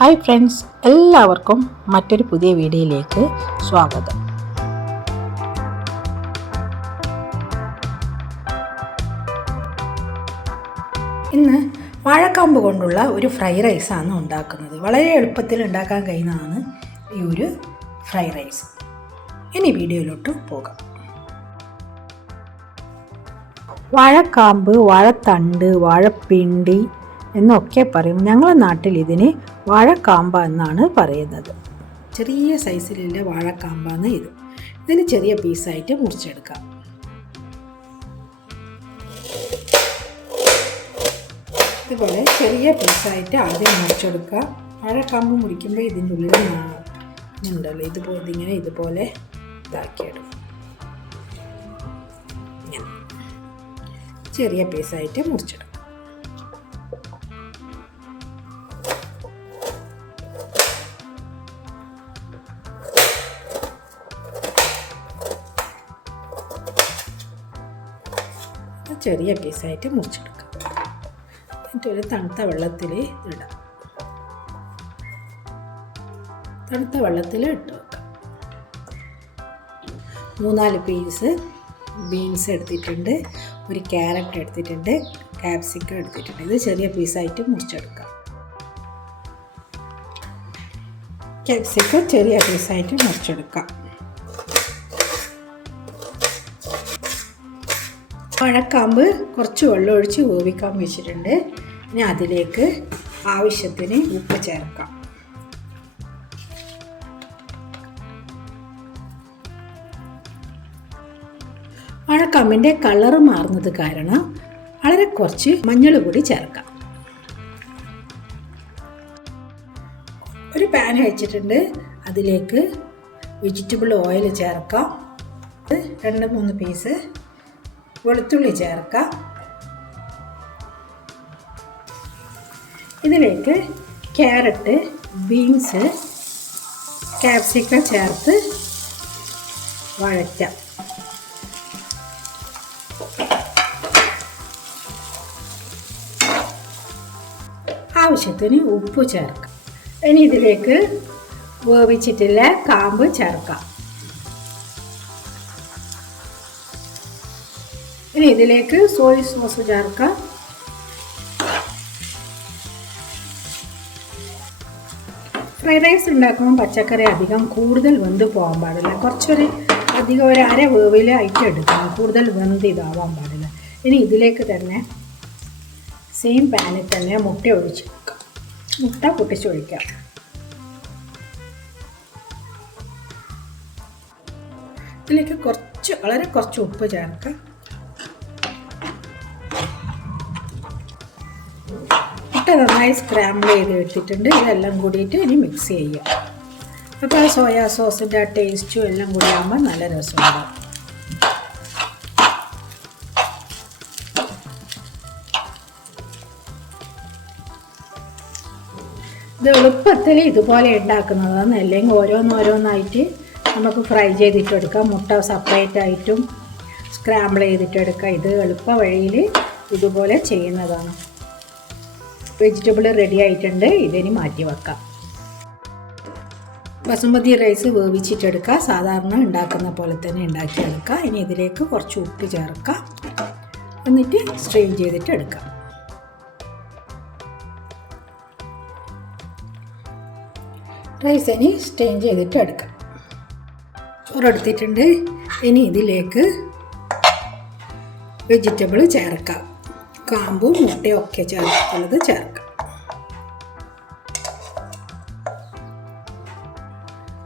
Hi friends എല്ലാവർക്കും മറ്റൊരു പുതിയ വീഡിയോയിലേക്ക് സ്വാഗതം. ഇന്ന് വാഴക്കാമ്പ് കൊണ്ടുള്ള ഒരു ഫ്രൈ റൈസാണ് ഉണ്ടാക്കുന്നത്. വളരെ എളുപ്പത്തിൽ ഉണ്ടാക്കാൻ കഴിയുന്നതാണ് ഈ ഒരു ഫ്രൈ റൈസ്. ഇനി വീഡിയോയിലോട്ട് പോകാം. വാഴക്കാമ്പ് വാഴത്തണ്ട് വാഴപ്പിണ്ടി എന്നൊക്കെ പറയും. ഞങ്ങളുടെ നാട്ടിൽ ഇതിന് വാഴക്കാമ്പ എന്നാണ് പറയുന്നത്. ചെറിയ സൈസിലുള്ള വാഴക്കാമ്പാണ് ഇത്. ഇതിന് ചെറിയ പീസായിട്ട് മുറിച്ചെടുക്കാം. ഇതുപോലെ ചെറിയ പീസായിട്ട് ആദ്യം മുറിച്ചെടുക്കുക. വാഴക്കാമ്പ് മുറിക്കുമ്പോൾ ഇതിന്റെ ഉള്ളിൽ ഉണ്ടല്ലോ ഇതുപോലെ ഇങ്ങനെ ഇതുപോലെ ഇതാക്കിയിടും ചെറിയ പീസായിട്ട് മുറിച്ചിടും ചെറിയ പീസായിട്ട് മുറിച്ചെടുക്കുക എന്നിട്ട് ഒരു തണുത്ത വെള്ളത്തിൽ ഇടാം. തണുത്ത വെള്ളത്തിൽ ഇട്ട് വെക്കാം. മൂന്നാൽ പീസ് ബീൻസ് എടുത്തിട്ടുണ്ട്. ഒരു ക്യാരറ്റ് എടുത്തിട്ടുണ്ട്. ക്യാപ്സിക്കം എടുത്തിട്ടുണ്ട്. ഇത് ചെറിയ പീസായിട്ട് മുറിച്ചെടുക്കാം. ക്യാപ്സിക്കം ചെറിയ പീസായിട്ട് മുറിച്ചെടുക്കാം. മഴക്കാമ്പ് കുറച്ച് വെള്ളം ഒഴിച്ച് വേവിക്കാൻ വെച്ചിട്ടുണ്ട്. ഇനി അതിലേക്ക് ആവശ്യത്തിന് ഉപ്പ് ചേർക്കാം. പഴക്കാമ്പിന്റെ കളറ് മാറുന്നത് കാരണം വളരെ കുറച്ച് മഞ്ഞൾ കൂടി ചേർക്കാം. ഒരു പാൻ വെച്ചിട്ടുണ്ട് അതിലേക്ക് വെജിറ്റബിൾ ഓയിൽ ചേർക്കാം. രണ്ട് മൂന്ന് പീസ് വെളുത്തുള്ളി ചേർക്കാം. ഇതിലേക്ക് ക്യാരറ്റ് ബീൻസ് ക്യാപ്സിക്കം ചേർത്ത് വഴറ്റാം. ആവശ്യത്തിന് ഉപ്പ് ചേർക്കാം. ഇനി ഇതിലേക്ക് വേവിച്ചിട്ടുള്ള കാമ്പ് ചേർക്കാം. ഇനി ഇതിലേക്ക് സോയ സോസ് ചേർക്കാം ഫ്രൈഡ് റൈസ് ഉണ്ടാക്കുമ്പോൾ പച്ചക്കറി അധികം കൂടുതൽ വെന്ത് പോകാൻ പാടില്ല. കുറച്ചൊരു അധികം ഒരു അര വേവിൽ ആയിട്ട് എടുക്കണം കൂടുതൽ വെന്ത് ഇതാവാൻ പാടില്ല. ഇനി ഇതിലേക്ക് തന്നെ സെയിം പാനിൽ തന്നെ മുട്ട ഒഴിച്ച് മുട്ട പൊട്ടിച്ചൊഴിക്കാം. ഇതിലേക്ക് കുറച്ച് വളരെ കുറച്ച് ഉപ്പ് ചേർക്കാം മുട്ട നന്നായി സ്ക്രാമ്പിൾ ചെയ്ത് എടുത്തിട്ടുണ്ട്. ഇതെല്ലാം കൂടിയിട്ട് ഇനി മിക്സ് ചെയ്യുക അപ്പോൾ ആ സോയാ സോസിന്റെ ആ ടേസ്റ്റും എല്ലാം കൂടി ആകുമ്പോൾ നല്ല രസമുണ്ടാവും ഇത് എളുപ്പത്തിൽ ഇതുപോലെ ഉണ്ടാക്കുന്നതാണ്. അല്ലെങ്കിൽ ഓരോന്നോരോന്നായിട്ട് നമുക്ക് ഫ്രൈ ചെയ്തിട്ടെടുക്കാം. മുട്ട സെപ്പറേറ്റ് ആയിട്ടും സ്ക്രാമ്പിൾ ചെയ്തിട്ടെടുക്കാം. ഇത് എളുപ്പ വഴിയിൽ ഇതുപോലെ ചെയ്യുന്നതാണ്. വെജിറ്റബിൾ റെഡി ആയിട്ടുണ്ട്. ഇതിനി മാറ്റി വെക്കാം. ബസുമതി റൈസ് വേവിച്ചിട്ടെടുക്കുക. സാധാരണ ഉണ്ടാക്കുന്ന പോലെ തന്നെ ഉണ്ടാക്കിയെടുക്കുക. ഇനി ഇതിലേക്ക് കുറച്ച് ഉപ്പ് ചേർക്കുക. എന്നിട്ട് സ്ട്രെയിൻ ചെയ്തിട്ട് എടുക്കാം. റൈസ് ഇനി സ്റ്റെയിൻ ചെയ്തിട്ട് എടുക്കാം. ചോറെടുത്തിട്ടുണ്ട്. ഇനി ഇതിലേക്ക് വെജിറ്റബിൾ ചേർക്കാം. കാമ്പും മുട്ടയും ഒക്കെ ചേർത്തുള്ളത് ചേർക്കാം.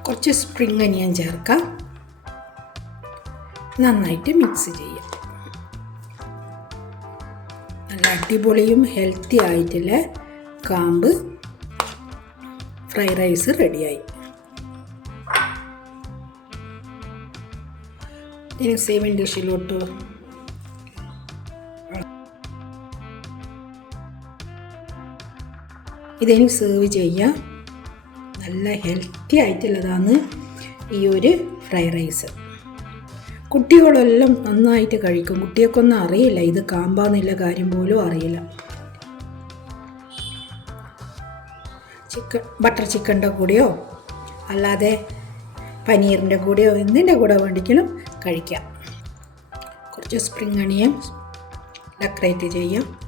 കുറച്ച് സ്പ്രിങ് അനിയൻ ചേർക്കാം. നന്നായിട്ട് മിക്സ് ചെയ്യാം. നല്ല അടിപൊളിയും ഹെൽത്തി ആയിട്ടുള്ള കാമ്പ് ഫ്രൈ റൈസ് റെഡിയായി ഇനി സെയിം ഡിഷിലോട്ട് ഇതിനി സെർവ് ചെയ്യാം. നല്ല ഹെൽത്തി ആയിട്ടുള്ളതാണ് ഈ ഒരു ഫ്രൈ റൈസ് കുട്ടികളെല്ലാം നന്നായിട്ട് കഴിക്കും. കുട്ടികൾക്കൊന്നും അറിയില്ല ഇത് കാമ്പാന്നുള്ള കാര്യം പോലും അറിയില്ല. ചിക്കൻ ബട്ടർ ചിക്കന്റെ കൂടെയോ അല്ലാതെ പനീറിന്റെ കൂടെയോ എന്തിന്റെ കൂടെ വേണ്ടിക്കലും കഴിക്കാം. കുറച്ച് സ്പ്രിംഗ് അണിയൻ ഡെക്കറേറ്റ് ചെയ്യാം.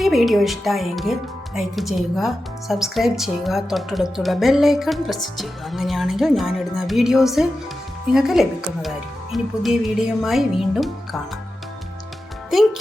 ഈ വീഡിയോ ഇഷ്ടമായെങ്കിൽ ലൈക്ക് ചെയ്യുക സബ്സ്ക്രൈബ് ചെയ്യുക തൊട്ടടുത്തുള്ള ബെല്ലൈക്കൺ പ്രസ് ചെയ്യുക. അങ്ങനെയാണെങ്കിൽ ഞാനിടുന്ന വീഡിയോസ് നിങ്ങൾക്ക് ലഭിക്കുന്നതായിരിക്കും. ഇനി പുതിയ വീഡിയോയുമായി വീണ്ടും കാണാം. താങ്ക്